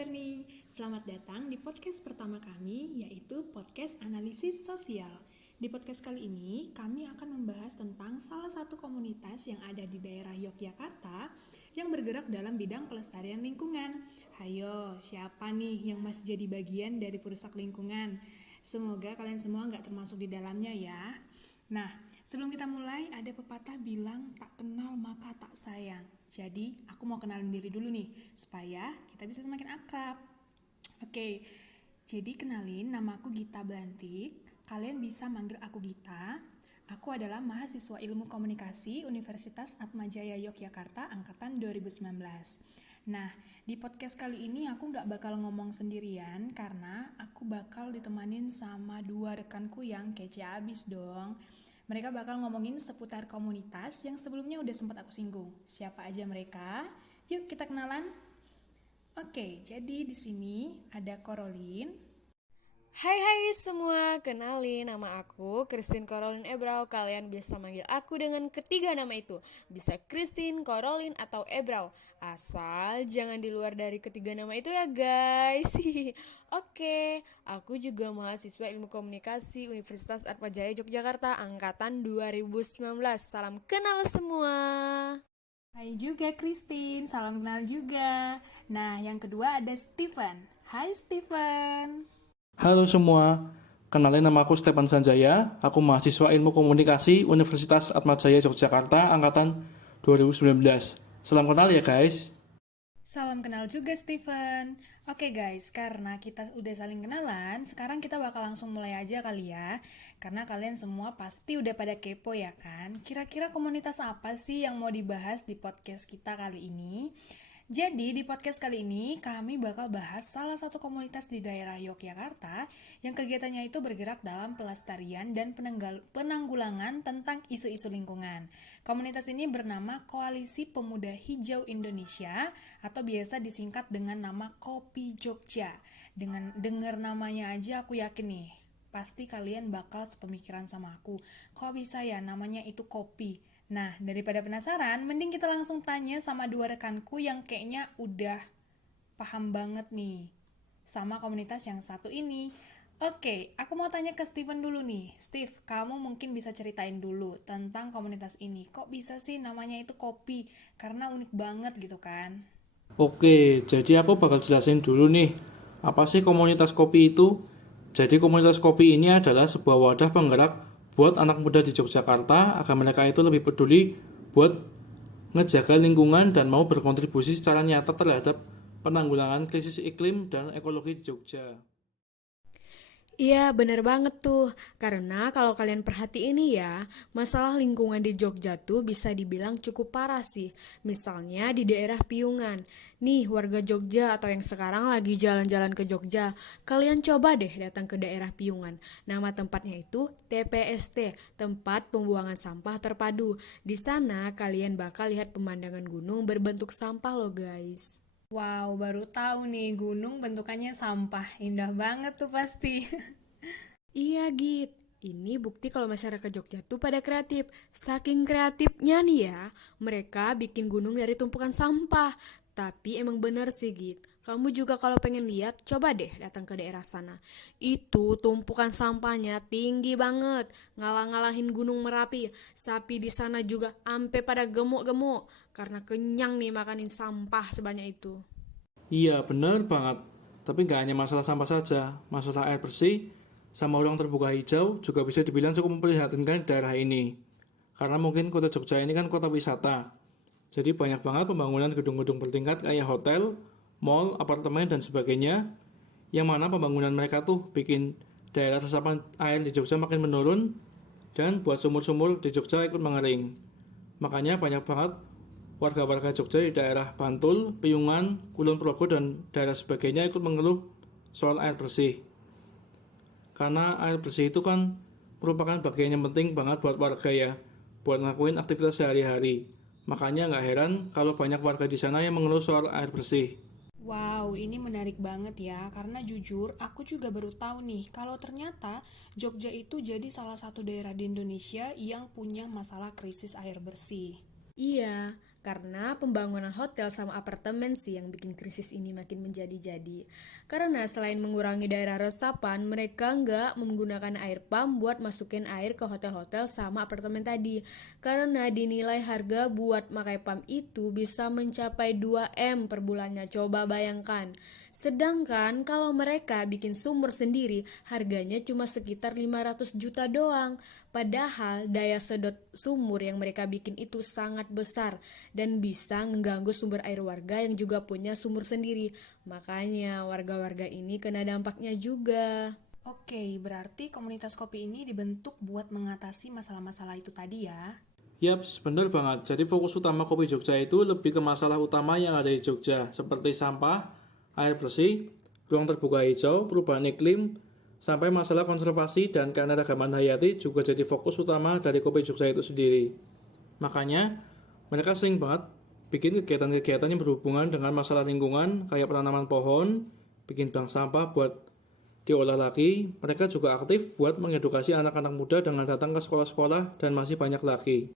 kabar nih? Selamat datang di podcast pertama kami, yaitu podcast analisis sosial. Di podcast kali ini, kami akan membahas tentang salah satu komunitas yang ada di daerah Yogyakarta yang bergerak dalam bidang pelestarian lingkungan. Hayo, siapa nih yang masih jadi bagian dari perusak lingkungan? Semoga kalian semua nggak termasuk di dalamnya ya. Nah, sebelum kita mulai, ada pepatah bilang tak kenal maka tak sayang. Jadi, aku mau kenalin diri dulu nih, supaya kita bisa semakin akrab. Oke, jadi kenalin, nama aku Gita Blantik. Kalian bisa manggil aku Gita. Aku adalah mahasiswa Ilmu Komunikasi Universitas Atmajaya Yogyakarta Angkatan 2019. Nah, di podcast kali ini aku gak bakal ngomong sendirian karena aku bakal ditemanin sama dua rekanku yang kece abis dong. Mereka bakal ngomongin seputar komunitas yang sebelumnya udah sempat aku singgung. Siapa aja mereka? Yuk kita kenalan. Oke, jadi di sini ada Korolin. Hai semua, kenalin nama aku Christine Korolin Ebrau. Kalian bisa manggil aku dengan ketiga nama itu. Bisa Christine, Korolin, atau Ebrau. Asal jangan di luar dari ketiga nama itu ya guys. Oke, aku juga mahasiswa Ilmu Komunikasi Universitas Atmajaya Yogyakarta Angkatan 2019. Salam kenal semua. Hai juga Christine, salam kenal juga. Nah, yang kedua ada Steven. Hai Steven. Halo semua, kenalin nama aku Stepan Sanjaya, aku mahasiswa Ilmu Komunikasi Universitas Atmajaya Yogyakarta Angkatan 2019. Salam kenal ya guys. Salam kenal juga Steven. Oke guys, karena kita udah saling kenalan, sekarang kita bakal langsung mulai aja kali ya. Karena kalian semua pasti udah pada kepo ya kan? Kira-kira komunitas apa sih yang mau dibahas di podcast kita kali ini? Jadi di podcast kali ini kami bakal bahas salah satu komunitas di daerah Yogyakarta yang kegiatannya itu bergerak dalam pelestarian dan penanggulangan tentang isu-isu lingkungan. Komunitas ini bernama Koalisi Pemuda Hijau Indonesia atau biasa disingkat dengan nama Kopi Jogja. Dengan dengar namanya aja aku yakin nih, pasti kalian bakal sepemikiran sama aku. Kok bisa ya namanya itu kopi? Nah, daripada penasaran, mending kita langsung tanya sama dua rekanku yang kayaknya udah paham banget nih sama komunitas yang satu ini. Oke, aku mau tanya ke Steven dulu nih. Steve, kamu mungkin bisa ceritain dulu tentang komunitas ini. Kok bisa sih namanya itu kopi? Karena unik banget gitu kan? Oke, jadi aku bakal jelasin dulu nih, apa sih komunitas kopi itu? Jadi komunitas kopi ini adalah sebuah wadah penggerak buat anak muda di Yogyakarta agar mereka itu lebih peduli buat ngejaga lingkungan dan mau berkontribusi secara nyata terhadap penanggulangan krisis iklim dan ekologi di Jogja. Iya bener banget tuh, karena kalau kalian perhatiin nih ya, masalah lingkungan di Jogja tuh bisa dibilang cukup parah sih. Misalnya di daerah Piungan. Nih warga Jogja atau yang sekarang lagi jalan-jalan ke Jogja, kalian coba deh datang ke daerah Piungan. Nama tempatnya itu TPST, Tempat Pembuangan Sampah Terpadu. Di sana kalian bakal lihat pemandangan gunung berbentuk sampah loh guys. Wow, baru tahu nih gunung bentukannya sampah. Indah banget tuh pasti. Iya Git, ini bukti kalau masyarakat Jogja tuh pada kreatif. Saking kreatifnya nih ya, mereka bikin gunung dari tumpukan sampah. Tapi emang bener sih Git, kamu juga kalau pengen lihat, coba deh datang ke daerah sana. Itu tumpukan sampahnya tinggi banget, ngalah-ngalahin gunung Merapi. Sapi di sana juga ampe pada gemuk-gemuk, karena kenyang nih makanin sampah sebanyak itu. Iya, bener banget. Tapi nggak hanya masalah sampah saja, masalah air bersih sama ruang terbuka hijau juga bisa dibilang cukup memprihatinkan di daerah ini. Karena mungkin kota Jogja ini kan kota wisata. Jadi banyak banget pembangunan gedung-gedung bertingkat kayak hotel, mall, apartemen, dan sebagainya. Yang mana pembangunan mereka tuh bikin daerah resapan air di Jogja makin menurun dan buat sumur-sumur di Jogja ikut mengering. Makanya banyak banget warga-warga Jogja di daerah Bantul, Piungan, Kulon Progo, dan daerah sebagainya ikut mengeluh soal air bersih. Karena air bersih itu kan merupakan bagian yang penting banget buat warga ya, buat ngelakuin aktivitas sehari-hari. Makanya nggak heran kalau banyak warga di sana yang mengeluh soal air bersih. Wow, ini menarik banget ya, karena jujur aku juga baru tahu nih kalau ternyata Jogja itu jadi salah satu daerah di Indonesia yang punya masalah krisis air bersih. Iya, Karena pembangunan hotel sama apartemen sih yang bikin krisis ini makin menjadi-jadi. Karena selain mengurangi daerah resapan, mereka nggak menggunakan air pump buat masukin air ke hotel-hotel sama apartemen tadi. Karena dinilai harga buat pakai pump itu bisa mencapai 2 M per bulannya. Coba bayangkan. Sedangkan kalau mereka bikin sumur sendiri, harganya cuma sekitar 500 juta doang. Padahal daya sedot sumur yang mereka bikin itu sangat besar dan bisa mengganggu sumber air warga yang juga punya sumur sendiri. Makanya warga-warga ini kena dampaknya juga. Oke, berarti komunitas kopi ini dibentuk buat mengatasi masalah-masalah itu tadi ya. Yaps, bener banget. Jadi fokus utama Kopi Jogja itu lebih ke masalah utama yang ada di Jogja, seperti sampah, air bersih, ruang terbuka hijau, perubahan iklim, sampai masalah konservasi dan keanekaragaman hayati juga jadi fokus utama dari Kopi Jogja itu sendiri. Makanya, mereka sering banget bikin kegiatan-kegiatan yang berhubungan dengan masalah lingkungan, kayak penanaman pohon, bikin bank sampah buat diolah lagi. Mereka juga aktif buat mengedukasi anak-anak muda dengan datang ke sekolah-sekolah dan masih banyak lagi.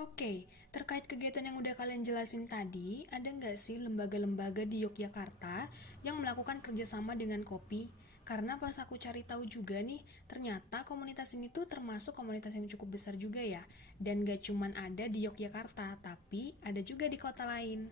Oke, terkait kegiatan yang udah kalian jelasin tadi, ada nggak sih lembaga-lembaga di Yogyakarta yang melakukan kerjasama dengan kopi? Karena pas aku cari tahu juga nih, ternyata komunitas ini tuh termasuk komunitas yang cukup besar juga ya. Dan gak cuman ada di Yogyakarta, tapi ada juga di kota lain.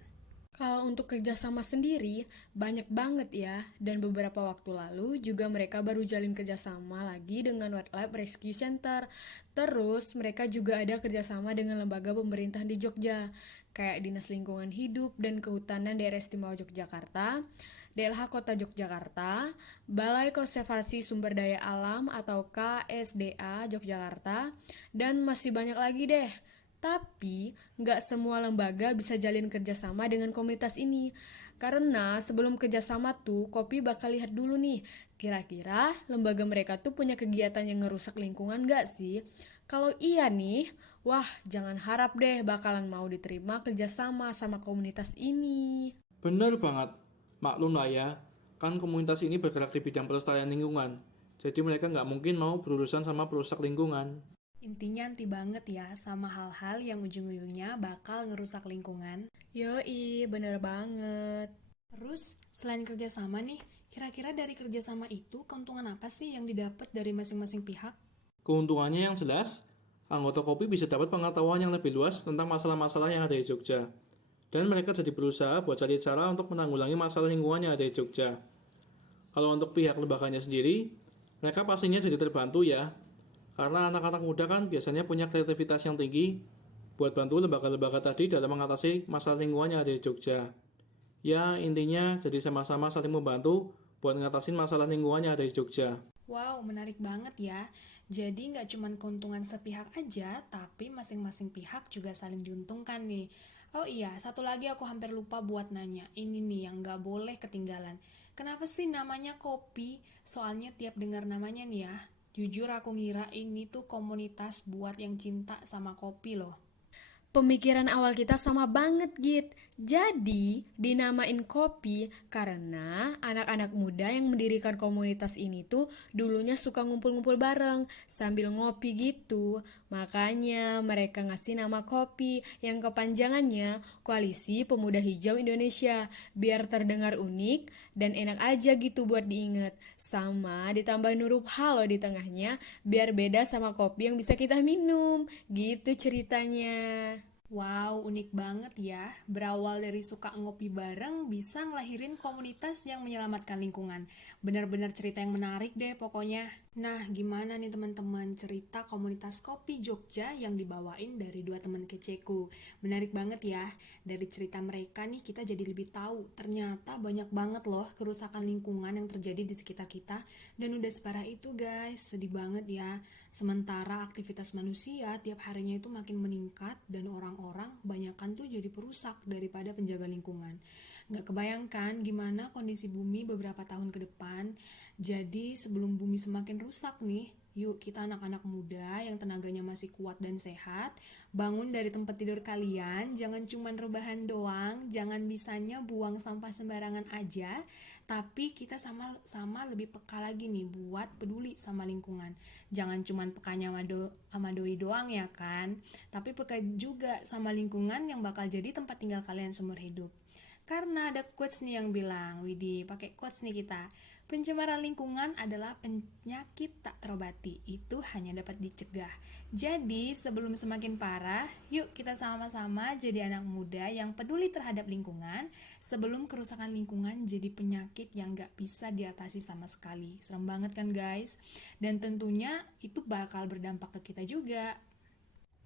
Kalau untuk kerjasama sendiri, banyak banget ya. Dan beberapa waktu lalu juga mereka baru jalin kerjasama lagi dengan Wildlife Rescue Center. Terus mereka juga ada kerjasama dengan lembaga pemerintah di Jogja, kayak Dinas Lingkungan Hidup dan Kehutanan Daerah Istimewa Yogyakarta, DLH Kota Yogyakarta, Balai Konservasi Sumber Daya Alam atau KSDA Yogyakarta, dan masih banyak lagi deh. Tapi, nggak semua lembaga bisa jalin kerjasama dengan komunitas ini. Karena sebelum kerjasama tuh, Kopi bakal lihat dulu nih, kira-kira lembaga mereka tuh punya kegiatan yang ngerusak lingkungan nggak sih? Kalau iya nih, wah jangan harap deh bakalan mau diterima kerjasama sama komunitas ini. Bener banget. Maklum lah ya, kan komunitas ini bergerak di bidang pelestarian lingkungan. Jadi mereka nggak mungkin mau berurusan sama perusak lingkungan. Intinya anti banget ya sama hal-hal yang ujung-ujungnya bakal ngerusak lingkungan. Yoi, bener banget. Terus, selain kerjasama nih, kira-kira dari kerjasama itu keuntungan apa sih yang didapat dari masing-masing pihak? Keuntungannya yang jelas, anggota Kopi bisa dapat pengetahuan yang lebih luas tentang masalah-masalah yang ada di Jogja. Dan mereka jadi berusaha buat cari cara untuk menanggulangi masalah lingkungan yang ada di Jogja. Kalau untuk pihak lembaganya sendiri, mereka pastinya jadi terbantu ya. Karena anak-anak muda kan biasanya punya kreativitas yang tinggi buat bantu lembaga-lembaga tadi dalam mengatasi masalah lingkungan yang ada di Jogja. Ya, intinya jadi sama-sama saling membantu buat ngatasin masalah lingkungan yang ada di Jogja. Wow, menarik banget ya. Jadi nggak cuma keuntungan sepihak aja, tapi masing-masing pihak juga saling diuntungkan nih. Oh iya, satu lagi aku hampir lupa buat nanya. Ini nih yang nggak boleh ketinggalan. Kenapa sih namanya kopi? Soalnya tiap dengar namanya nih ya, jujur aku ngira ini tuh komunitas buat yang cinta sama kopi loh. Pemikiran awal kita sama banget, Git. Jadi, dinamain Kopi karena anak-anak muda yang mendirikan komunitas ini tuh dulunya suka ngumpul-ngumpul bareng sambil ngopi gitu. Makanya mereka ngasih nama Kopi yang kepanjangannya Koalisi Pemuda Hijau Indonesia. Biar terdengar unik dan enak aja gitu buat diinget. Sama ditambah huruf H loh di tengahnya biar beda sama kopi yang bisa kita minum. Gitu ceritanya. Wow, unik banget ya. Berawal dari suka ngopi bareng bisa ngelahirin komunitas yang menyelamatkan lingkungan. Benar-benar cerita yang menarik deh pokoknya. Nah, gimana nih teman-teman cerita komunitas kopi Jogja yang dibawain dari dua teman keceku. Menarik banget ya. Dari cerita mereka nih kita jadi lebih tahu. Ternyata banyak banget loh kerusakan lingkungan yang terjadi di sekitar kita. Dan udah separah itu guys, sedih banget ya. Sementara aktivitas manusia tiap harinya itu makin meningkat dan orang-orang banyakan tuh jadi perusak daripada penjaga lingkungan. Nggak kebayangkan gimana kondisi bumi beberapa tahun ke depan. Jadi sebelum bumi semakin rusak nih, Yuk kita anak-anak muda yang tenaganya masih kuat dan sehat, bangun dari tempat tidur kalian, jangan cuman rebahan doang, jangan bisanya buang sampah sembarangan aja, tapi kita sama-sama lebih peka lagi nih buat peduli sama lingkungan. Jangan cuman pekanya sama doi doang ya kan, tapi peka juga sama lingkungan yang bakal jadi tempat tinggal kalian seumur hidup. Karena ada quotes nih yang bilang, Widih, pakai quotes nih kita. Pencemaran lingkungan adalah penyakit tak terobati, itu hanya dapat dicegah. Jadi sebelum semakin parah, yuk kita sama-sama jadi anak muda yang peduli terhadap lingkungan, sebelum kerusakan lingkungan jadi penyakit yang gak bisa diatasi sama sekali. Serem banget kan guys? Dan tentunya itu bakal berdampak ke kita juga.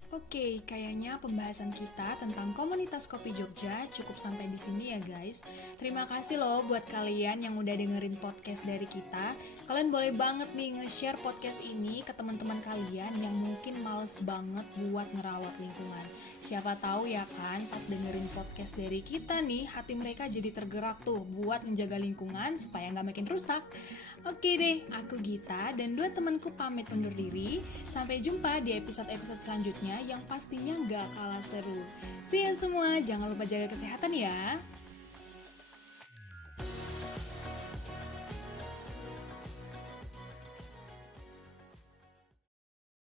Oke, kayaknya pembahasan kita tentang komunitas Kopi Jogja cukup sampai di sini ya guys. Terima kasih loh buat kalian yang udah dengerin podcast dari kita. Kalian boleh banget nih nge-share podcast ini ke teman-teman kalian yang mungkin males banget buat ngerawat lingkungan. Siapa tahu ya kan pas dengerin podcast dari kita nih, hati mereka jadi tergerak tuh buat ngejaga lingkungan supaya nggak makin rusak. Oke deh, aku Gita dan dua temanku pamit undur diri. Sampai jumpa di episode-episode selanjutnya yang pastinya gak kalah seru. See you semua, jangan lupa jaga kesehatan ya.